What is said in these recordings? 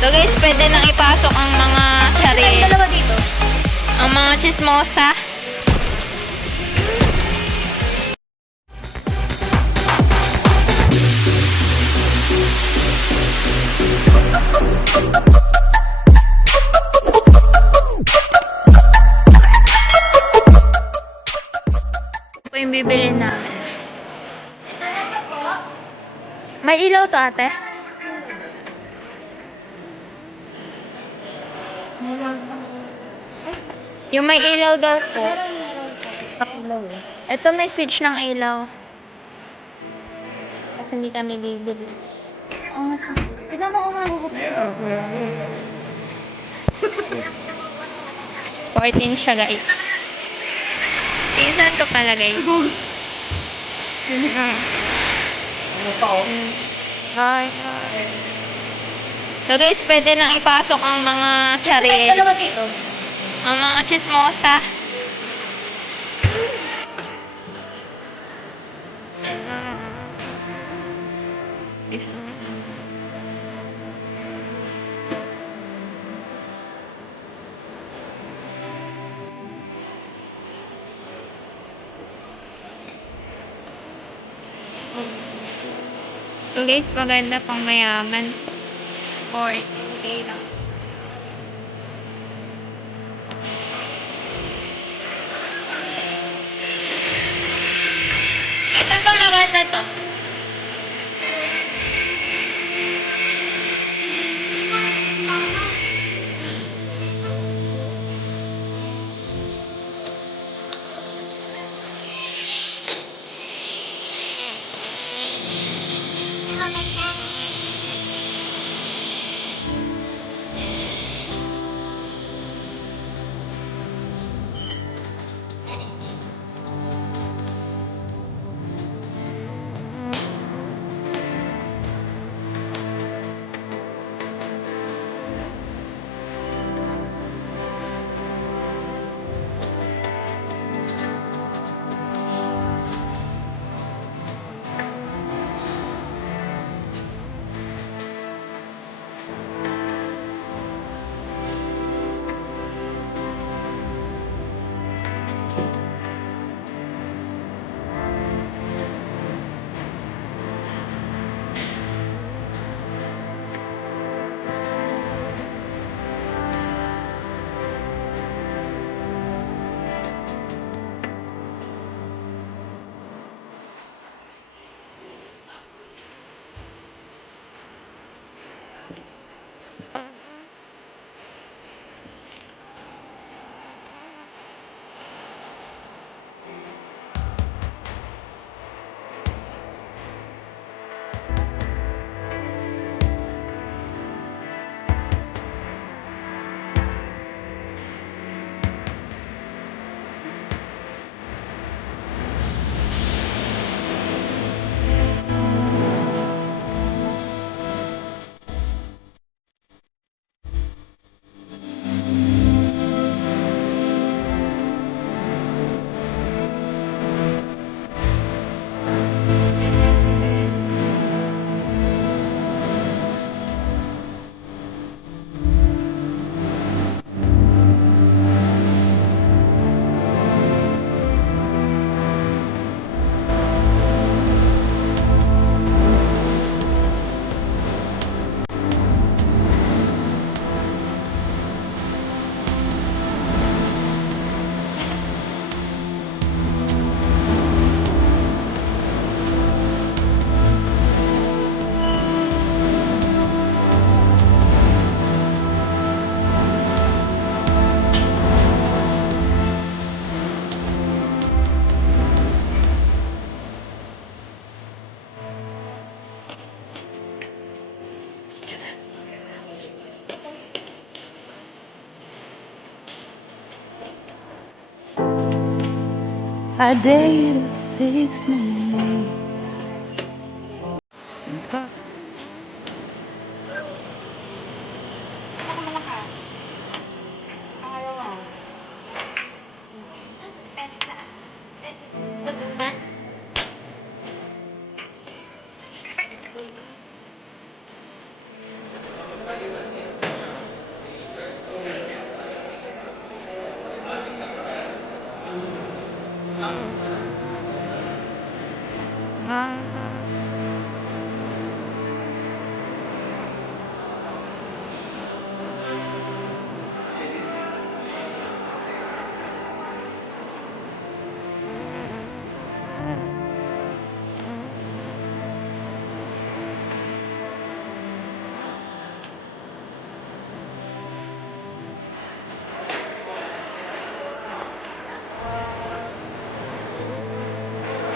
So guys, pwede nang ipasok ang mga charil. Dalawa dito. Ang mga chismosa. Ito yung bibili namin. May ilaw to, ate? Yung may ilaw daw po. Ito may switch ng ilaw. Kasi hindi kami bibili. Oo, sa... Tignan mo kung magugup. 14 siya, guys. Pinsan to pala, guys. Ano pa, oh? Hi. So guys, pwede nang ipasok ang mga charil. Dalawa dito. Ang mga chismosa. So guys, maganda pang mayaman. Or, okay lang. Ito pa maganda to. I dare you to fix me.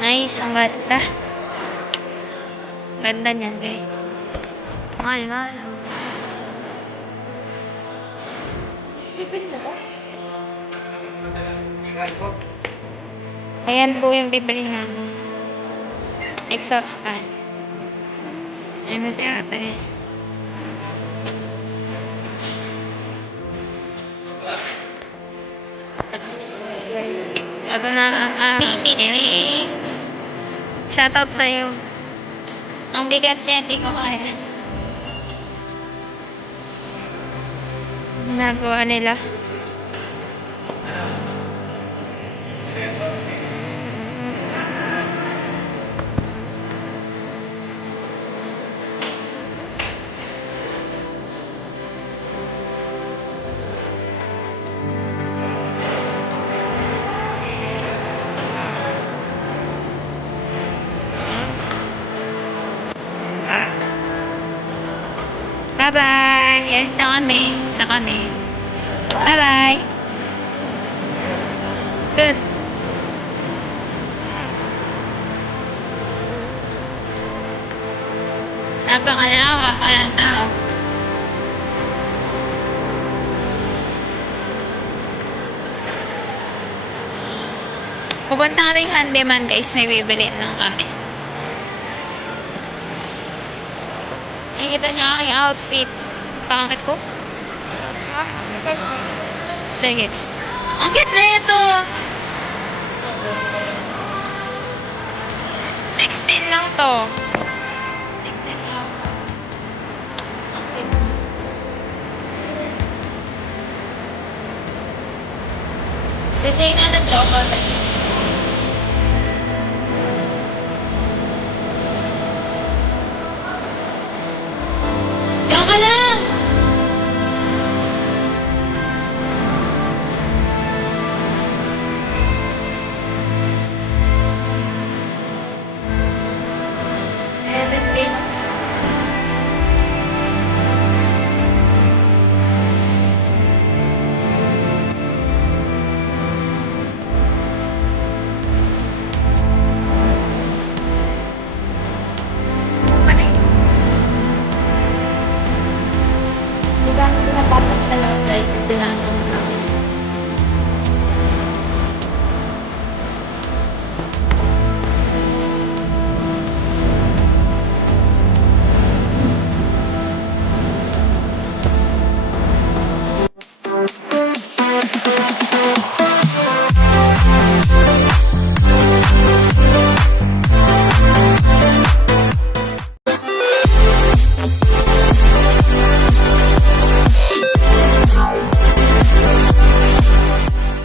Nice, ang ganda. Ganda niyan, guys. Mahal, mahal. Bibili mo to? Ayan po yung bibili namin. Exhaust fan. Ayun na siya ate. Ito na ang aming binili. Shoutout sa'yo. Ang bigat niya, hindi ko kaya. Ginagawa nila. Bye-bye! Yes, na kami. Na kami. Bye-bye! Good. Napakalawa ka ng tao. Pupunta kaming handyman guys, may bibili lang kami. Nakikita niyo ang aking outfit. Pangit ko? Sige. Ang cute na ito! 16 lang to. 16 lang. Ang cute. Kasi na ng chocolate.